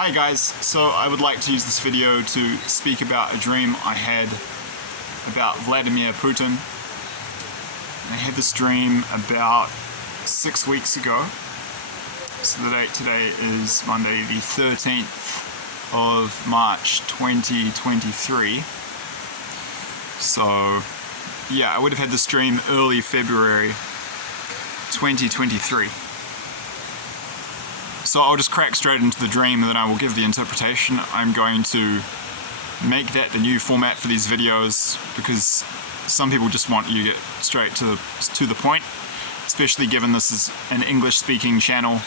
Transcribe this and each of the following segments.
Hi guys, so I would like to use this video to speak about a dream I had about Vladimir Putin. I had this dream about 6 weeks ago. So the date today is Monday the 13th of March 2023. So yeah, I would have had this dream early February 2023. So I'll just crack straight into the dream and then I will give the interpretation. I'm going to make that the new format for these videos because some people just want you to get straight to the point, especially given this is an English-speaking channel.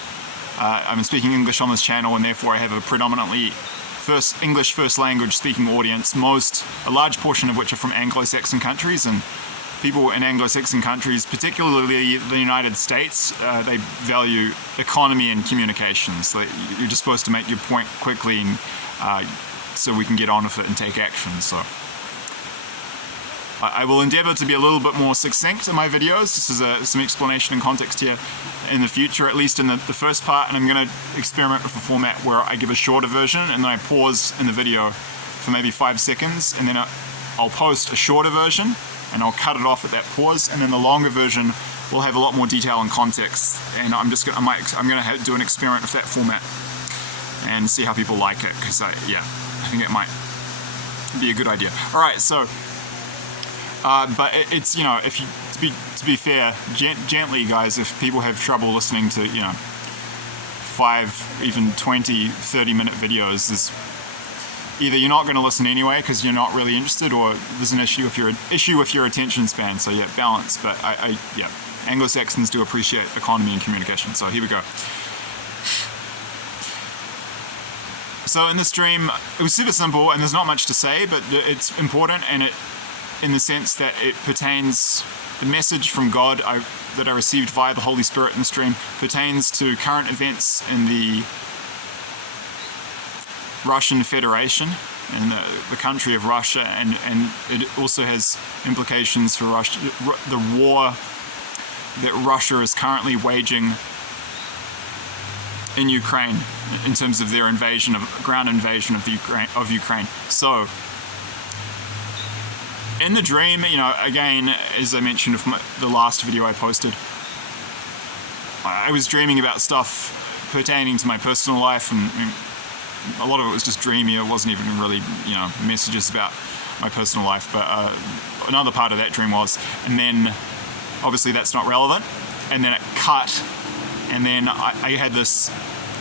I'm speaking English on this channel and therefore I have a predominantly English first language speaking audience, a large portion of which are from Anglo-Saxon countries, and people in Anglo-Saxon countries, particularly the United States, they value economy and communications. Like, you're just supposed to make your point quickly and so we can get on with it and take action. So I will endeavor to be a little bit more succinct in my videos. This is some explanation and context here in the future, at least in the first part, and I'm going to experiment with a format where I give a shorter version and then I pause in the video for maybe 5 seconds, and then I'll post a shorter version and I'll cut it off at that pause, and then the longer version will have a lot more detail and context, and I'm gonna do an experiment with that format and see how people like it, because I think it might be a good idea. All right, so but it's, you know, if you to be fair, gently guys, if people have trouble listening to, you know, 5, even 20, 30-minute videos, is either you're not going to listen anyway because you're not really interested, or there's an issue with your attention span. So yeah, balance. But yeah, Anglo-Saxons do appreciate economy and communication. So here we go. So in this dream, it was super simple and there's not much to say, but it's important, and it, in the sense that it pertains, the message from God that I received via the Holy Spirit in this dream pertains to current events in the Russian Federation and the country of Russia, and it also has implications for Russia, the war that Russia is currently waging in Ukraine in terms of their ground invasion of Ukraine. So in the dream, you know, again, as I mentioned with the last video I posted, I was dreaming about stuff pertaining to my personal life, and a lot of it was just dreamy. It wasn't even really, you know, messages about my personal life, but another part of that dream was, and then obviously that's not relevant, and then it cut, and then I had this,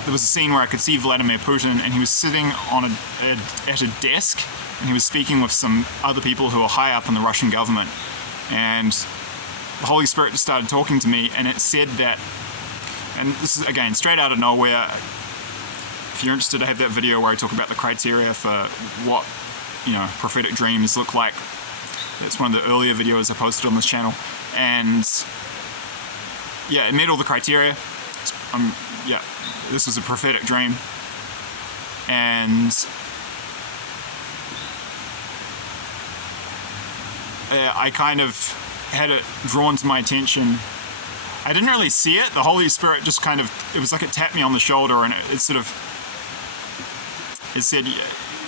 there was a scene where I could see Vladimir Putin, and he was sitting at a desk, and he was speaking with some other people who are high up in the Russian government, and the Holy Spirit just started talking to me, and it said that, and this is again straight out of nowhere. If you're interested, I have that video where I talk about the criteria for what, you know, prophetic dreams look like. That's one of the earlier videos I posted on this channel, and yeah, it met all the criteria. Yeah, this was a prophetic dream, and I kind of had it drawn to my attention. I didn't really see it. The Holy Spirit just kind of, it was like it tapped me on the shoulder, and it sort of, it said,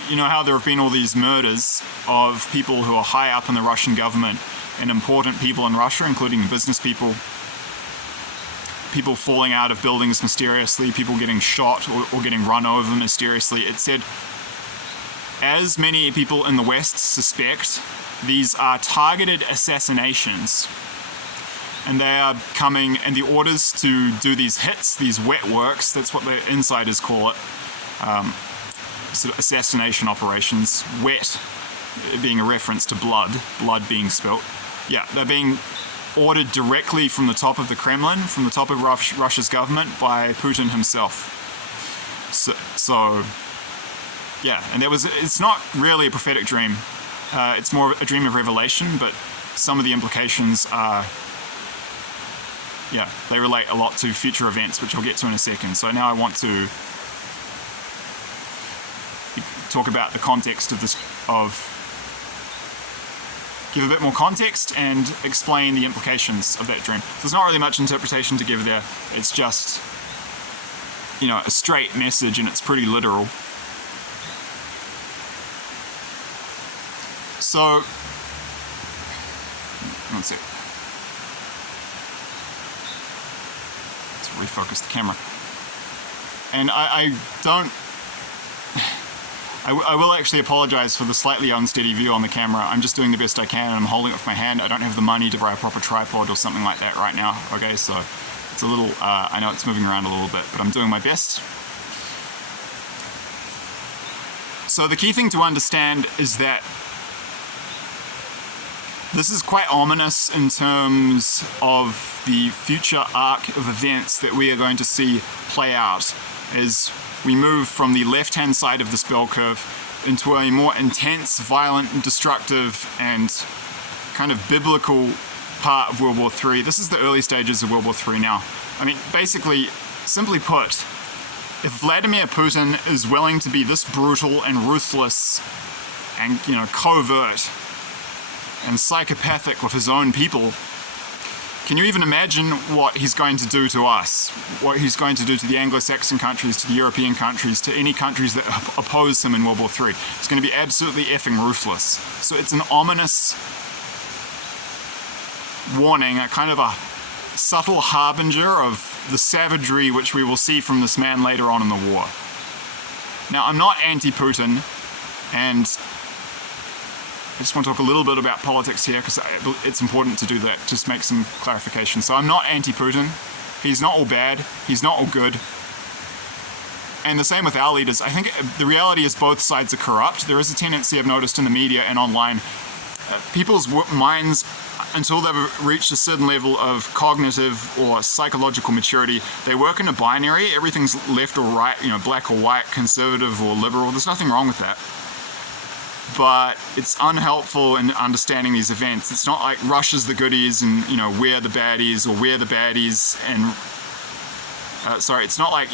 you know how there have been all these murders of people who are high up in the Russian government and important people in Russia, including business people, people falling out of buildings mysteriously, people getting shot or getting run over mysteriously. It said, as many people in the West suspect, these are targeted assassinations, and they are coming, and the orders to do these hits, these wet works, that's what the insiders call it, sort of assassination operations, wet being a reference to blood being spilt. Yeah, they're being ordered directly from the top of the Kremlin, from the top of Russia's government, by Putin himself. So yeah, and it's not really a prophetic dream. It's more a dream of revelation, but some of the implications are, yeah, they relate a lot to future events, which I'll get to in a second. So now I want to talk about the context of this, give a bit more context and explain the implications of that dream. So there's not really much interpretation to give there. It's just a straight message, and it's pretty literal. So, one sec. Let's refocus the camera. And I will actually apologize for the slightly unsteady view on the camera. I'm just doing the best I can, and I'm holding it with my hand. I don't have the money to buy a proper tripod or something like that right now, okay? So it's a little, I know it's moving around a little bit, but I'm doing my best. So the key thing to understand is that this is quite ominous in terms of the future arc of events that we are going to see play out as we move from the left-hand side of this bell curve into a more intense, violent, destructive, and kind of biblical part of World War III. This is the early stages of World War III now. I mean, basically, simply put, if Vladimir Putin is willing to be this brutal and ruthless and, covert and psychopathic with his own people, can you even imagine what he's going to do to us? What he's going to do to the Anglo-Saxon countries, to the European countries, to any countries that oppose him in World War III? It's going to be absolutely effing ruthless. So it's an ominous warning, a kind of a subtle harbinger of the savagery which we will see from this man later on in the war. Now, I'm not anti-Putin, and I just want to talk a little bit about politics here because it's important to do that, just make some clarification. So I'm not anti-Putin. He's not all bad. He's not all good. And the same with our leaders. I think the reality is both sides are corrupt. There is a tendency I've noticed in the media and online. People's minds, until they've reached a certain level of cognitive or psychological maturity, they work in a binary. Everything's left or right, black or white, conservative or liberal. There's nothing wrong with that. But it's unhelpful in understanding these events. It's not like Russia's the goodies and, we're the baddies, or we're the baddies and... it's not like,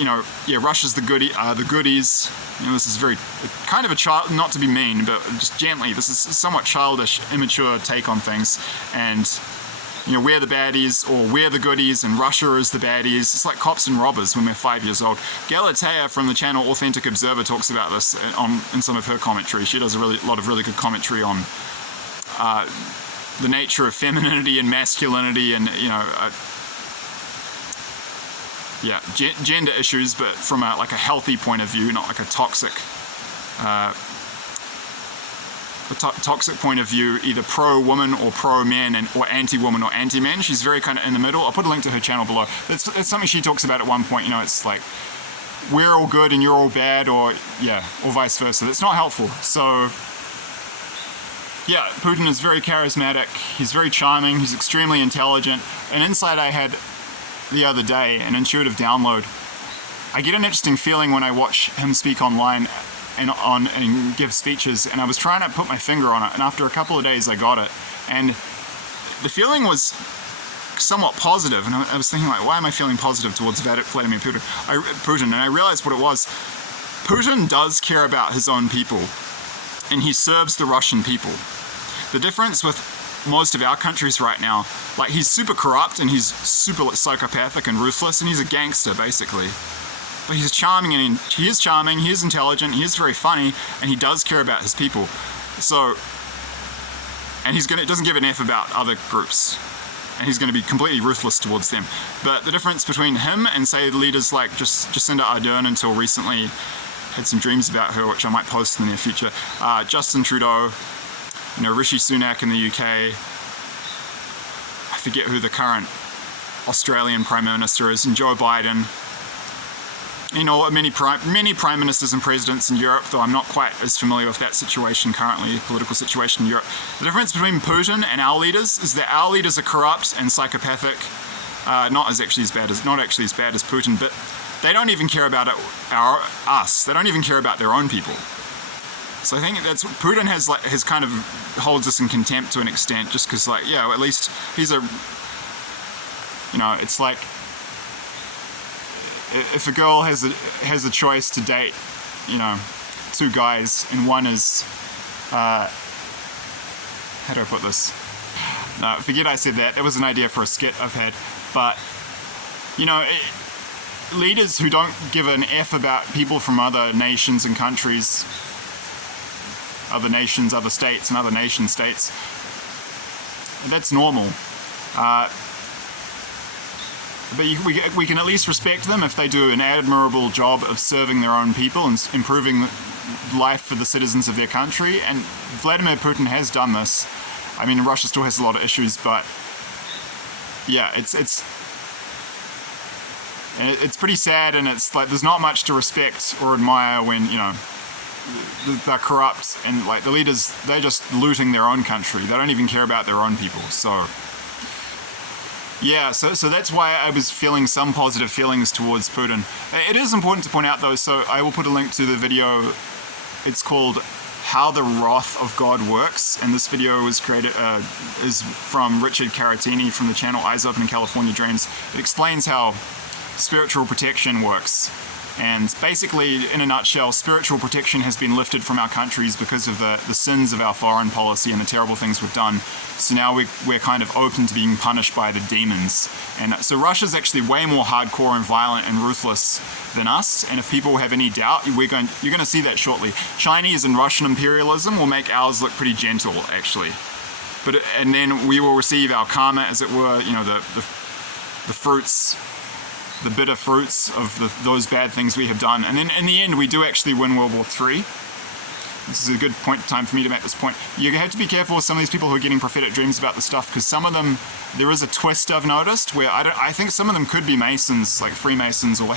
Russia's the goodies. This is very, kind of a child, not to be mean, but just gently, this is a somewhat childish, immature take on things. And, we're the baddies, or we're the goodies, and Russia is the baddies. It's like cops and robbers when we're 5 years old. Galatea from the channel Authentic Observer talks about this in some of her commentary. She does a lot of really good commentary on the nature of femininity and masculinity and, gender issues, but from a healthy point of view, not like a toxic point of view, either pro-woman or pro-men, or anti-woman or anti-men. She's very kind of in the middle. I'll put a link to her channel below. It's something she talks about at one point. It's like we're all good and you're all bad, or vice versa. That's not helpful. So Putin is very charismatic. He's very charming. He's extremely intelligent. An insight I had the other day, an intuitive download. I get an interesting feeling when I watch him speak online and give speeches, and I was trying to put my finger on it, and after a couple of days I got it, and the feeling was somewhat positive, and I was thinking, why am I feeling positive towards Vladimir Putin? And I realized what it was. Putin does care about his own people, and he serves the Russian people. The difference with most of our countries right now, he's super corrupt and he's super psychopathic and ruthless, and he's a gangster basically. But he's charming, and he is charming, he is intelligent, he is very funny, and he does care about his people. So, and doesn't give an F about other groups, and he's going to be completely ruthless towards them. But the difference between him and, say, the leaders like Jacinda Ardern, until recently, had some dreams about her, which I might post in the near future, Justin Trudeau, Rishi Sunak in the UK, I forget who the current Australian Prime Minister is, and Joe Biden. Many prime ministers and presidents in Europe, though I'm not quite as familiar with that situation currently, political situation in Europe. The difference between Putin and our leaders is that our leaders are corrupt and psychopathic, not actually as bad as Putin, but they don't even care about us. They don't even care about their own people. So I think that's what Putin has kind of holds us in contempt to an extent, just because at least he's it's like, if a girl has a choice to date, two guys, and one is, how do I put this? No, forget I said that. That was an idea for a skit I've had. But, leaders who don't give an F about people from other nations and countries, other nations, other states, and other nation states, that's normal. But we can at least respect them if they do an admirable job of serving their own people and improving life for the citizens of their country. And Vladimir Putin has done this. I mean, Russia still has a lot of issues, but yeah, it's pretty sad, and it's like there's not much to respect or admire when, you know, they're corrupt and like the leaders, they're just looting their own country. They don't even care about their own people. So yeah, so that's why I was feeling some positive feelings towards Putin. It is important to point out though, so I will put a link to the video. It's called How the Wrath of God Works, and this video was created is from Richard Carattini from the channel Eyes Open in California Dreams. It explains how spiritual protection works. And basically, in a nutshell, spiritual protection has been lifted from our countries because of the sins of our foreign policy and the terrible things we've done. So now we're kind of open to being punished by the demons. And so Russia's actually way more hardcore and violent and ruthless than us. And if people have any doubt, you're going to see that shortly. Chinese and Russian imperialism will make ours look pretty gentle, actually. And then we will receive our karma, as it were, you know, the fruits, the bitter fruits of those bad things we have done. And then in the end, we do actually win World War III. This is a good time for me to make this point. You have to be careful with some of these people who are getting prophetic dreams about this stuff, because some of them, there is a twist I've noticed where I think some of them could be Masons, like Freemasons, or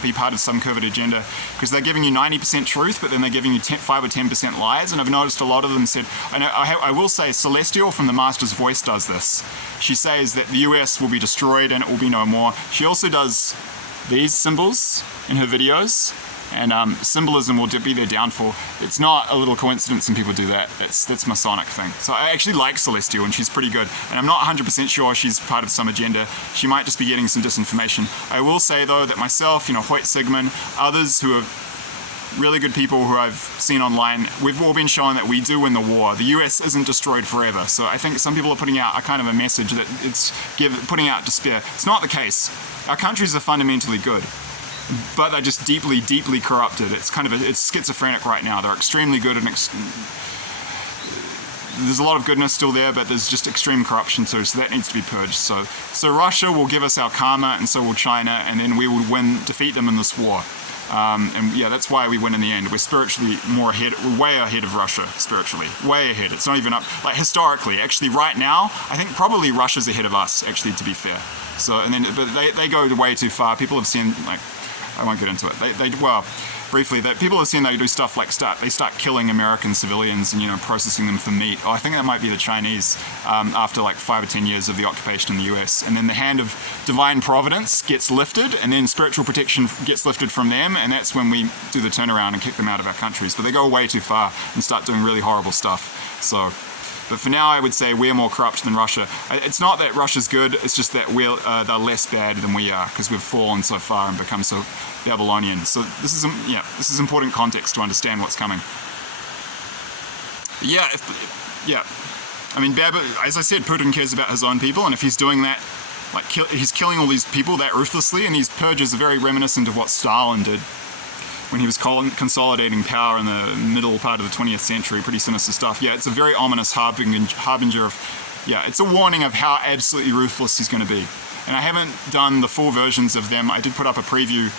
be part of some covert agenda, because they're giving you 90% truth, but then they're giving you 5 or 10% lies. And I've noticed a lot of them said, and I will say Celestial from the Master's Voice does this. She says that the US will be destroyed and it will be no more. She also does these symbols in her videos. And symbolism will be their downfall. It's not a little coincidence when people do that. That's Masonic thing. So I actually like Celestial, and she's pretty good. And I'm not 100% sure she's part of some agenda. She might just be getting some disinformation. I will say though that myself, you know, Hoyt Sigmund, others who are really good people who I've seen online, we've all been shown that we do win the war. The US isn't destroyed forever. So I think some people are putting out a kind of a message that it's putting out despair. It's not the case. Our countries are fundamentally good, but they're just deeply, deeply corrupted. It's kind of it's schizophrenic right now. They're extremely good, and there's a lot of goodness still there, but there's just extreme corruption too. So that needs to be purged. So Russia will give us our karma, and so will China, and then we will defeat them in this war. And yeah, that's why we win in the end. We're spiritually more ahead, we're way ahead of Russia spiritually, way ahead. It's not even up, like historically, actually right now, I think probably Russia's ahead of us, actually, to be fair. So, and then, but they go way too far. People have seen, like, I won't get into it. Well, briefly, that people have seen they do stuff like they start killing American civilians and, you know, processing them for meat. I think that might be the Chinese after like 5 or 10 years of the occupation in the US. And then the hand of divine providence gets lifted, and then spiritual protection gets lifted from them, and that's when we do the turnaround and kick them out of our countries. But they go way too far and start doing really horrible stuff. So. But for now, I would say we're more corrupt than Russia. It's not that Russia's good, it's just that they're less bad than we are, because we've fallen so far and become so Babylonian. So this is important context to understand what's coming. I mean, as I said, Putin cares about his own people, and if he's doing that, like he's killing all these people that ruthlessly, and these purges are very reminiscent of what Stalin did when he was consolidating power in the middle part of the 20th century. Pretty sinister stuff. Yeah, it's a very ominous harbinger of, yeah, it's a warning of how absolutely ruthless he's going to be. And I haven't done the full versions of them. I did put up a preview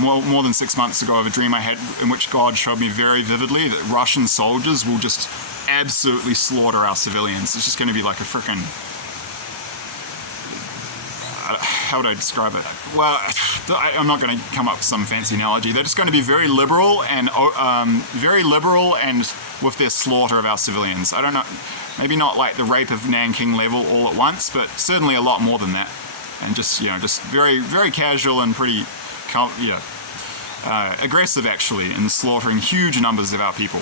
more than 6 months ago of a dream I had in which God showed me very vividly that Russian soldiers will just absolutely slaughter our civilians. It's just going to be like a frickin', how would I describe it? Well, I'm not going to come up with some fancy analogy. They're just going to be very liberal and with their slaughter of our civilians. I don't know, maybe not like the rape of Nanking level all at once, but certainly a lot more than that. And just, you know, just very, very casual and pretty, aggressive actually in slaughtering huge numbers of our people.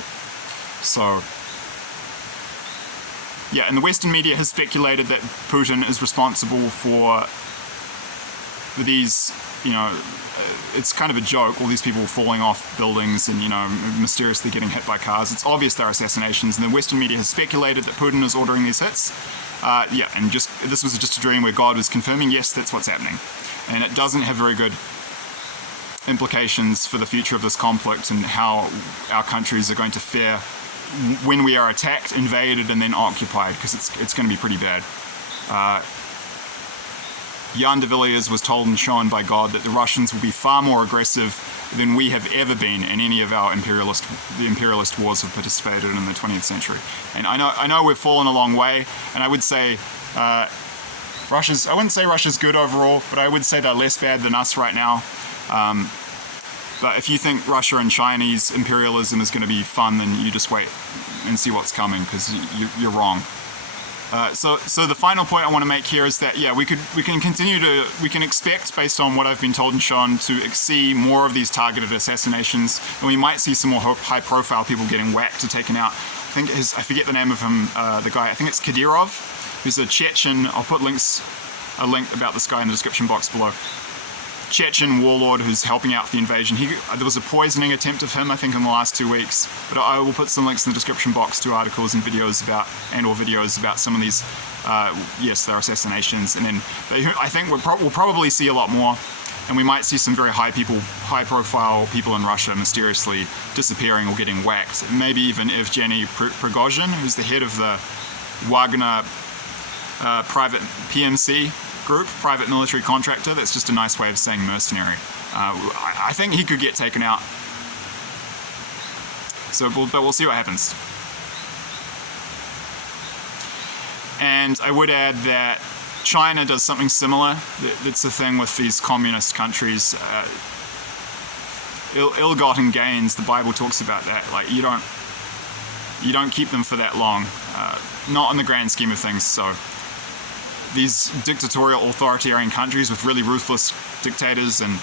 So. Yeah, and the Western media has speculated that Putin is responsible for these, you know, it's kind of a joke, all these people falling off buildings and, you know, mysteriously getting hit by cars. It's obvious they're assassinations, and the Western media has speculated that Putin is ordering these hits. And this was just a dream where God was confirming, yes, that's what's happening. And it doesn't have very good implications for the future of this conflict and how our countries are going to fare when we are attacked, invaded, and then occupied, because it's going to be pretty bad. Jan de Villiers was told and shown by God that the Russians will be far more aggressive than we have ever been in any of our imperialist wars have participated in the 20th century. And I know we've fallen a long way, and I would say I wouldn't say Russia's good overall, but I would say they're less bad than us right now. But if you think Russia and Chinese imperialism is going to be fun, then you just wait and see what's coming, because you're wrong. So the final point I want to make here is that we can expect, based on what I've been told and shown, to see more of these targeted assassinations, and we might see some more high-profile people getting whacked or taken out. I forget the name of him, the guy. I think it's Kadyrov, who's a Chechen. I'll put a link about this guy in the description box below. Chechen warlord who's helping out the invasion. There was a poisoning attempt of him, I think, in the last 2 weeks. But I will put some links in the description box to articles and videos about some of these, their assassinations. And then I think we'll probably see a lot more, and we might see some very high-profile people in Russia mysteriously disappearing or getting whacked. Maybe even Evgeny Prigozhin, who's the head of the Wagner private PMC group, private military contractor. That's just a nice way of saying mercenary. I think he could get taken out. But we'll see what happens. And I would add that China does something similar. It's the thing with these communist countries. Ill-gotten gains, the Bible talks about that. Like, you don't keep them for that long. Not in the grand scheme of things, so. These dictatorial, authoritarian countries with really ruthless dictators and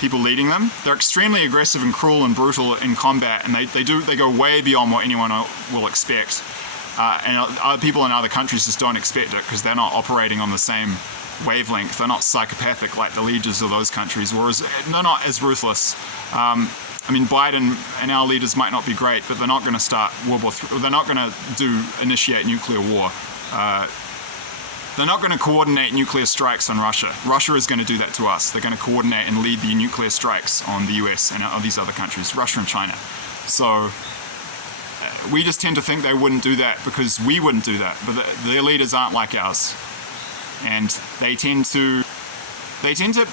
people leading them, they're extremely aggressive and cruel and brutal in combat, and they go way beyond what anyone will expect. And other people in other countries just don't expect it, because they're not operating on the same wavelength. They're not psychopathic like the leaders of those countries, whereas they're not as ruthless. Biden and our leaders might not be great, but they're not going to start World War III. They're not going to initiate nuclear war. They're not going to coordinate nuclear strikes on Russia. Russia is going to do that to us. They're going to coordinate and lead the nuclear strikes on the US and all these other countries, Russia and China. So we just tend to think they wouldn't do that because we wouldn't do that. But their leaders aren't like ours. And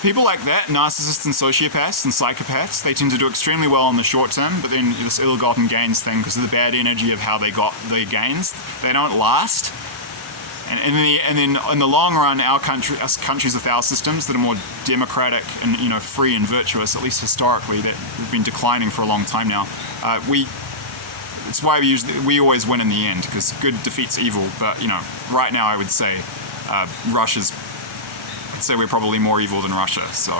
people like that, narcissists and sociopaths and psychopaths, they tend to do extremely well in the short term, but then this ill-gotten gains thing, because of the bad energy of how they got the gains, they don't last. And then in the long run, us countries with our systems that are more democratic and free and virtuous, at least historically, that have been declining for a long time now. It's why we always win in the end, because good defeats evil. But right now I would say we're probably more evil than Russia. So.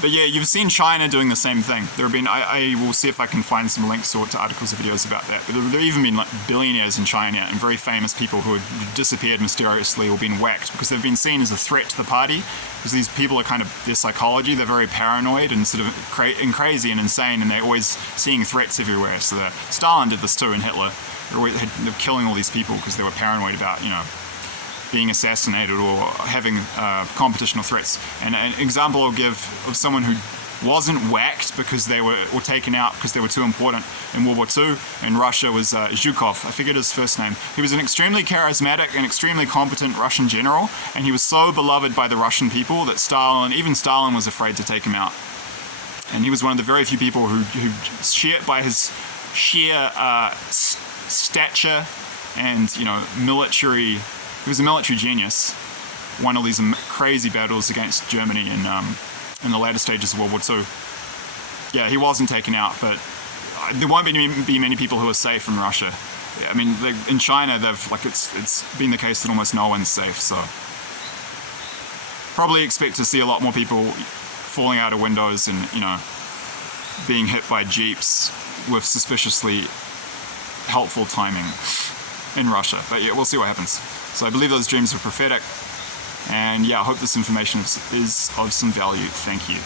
But yeah, you've seen China doing the same thing. I will see if I can find some links to articles or videos about that. But there have even been billionaires in China and very famous people who have disappeared mysteriously or been whacked because they've been seen as a threat to the party. Because these people are their psychology, they're very paranoid and sort of crazy and insane, and they're always seeing threats everywhere. So Stalin did this too, and Hitler. They're killing all these people because they were paranoid about, being assassinated or having competitional threats. And an example I'll give of someone who wasn't whacked because they were taken out because they were too important in World War II in Russia was Zhukov. I forget his first name. He was an extremely charismatic and extremely competent Russian general, and he was so beloved by the Russian people that even Stalin was afraid to take him out. And he was one of the very few people who by his sheer stature and military. He was a military genius, won all these crazy battles against Germany in the later stages of World War II. Yeah, he wasn't taken out, but there won't be many people who are safe from Russia. I mean, in China, it's been the case that almost no one's safe, so probably expect to see a lot more people falling out of windows and, being hit by jeeps with suspiciously helpful timing in Russia. But yeah, we'll see what happens. So I believe those dreams are prophetic, and I hope this information is of some value. Thank you.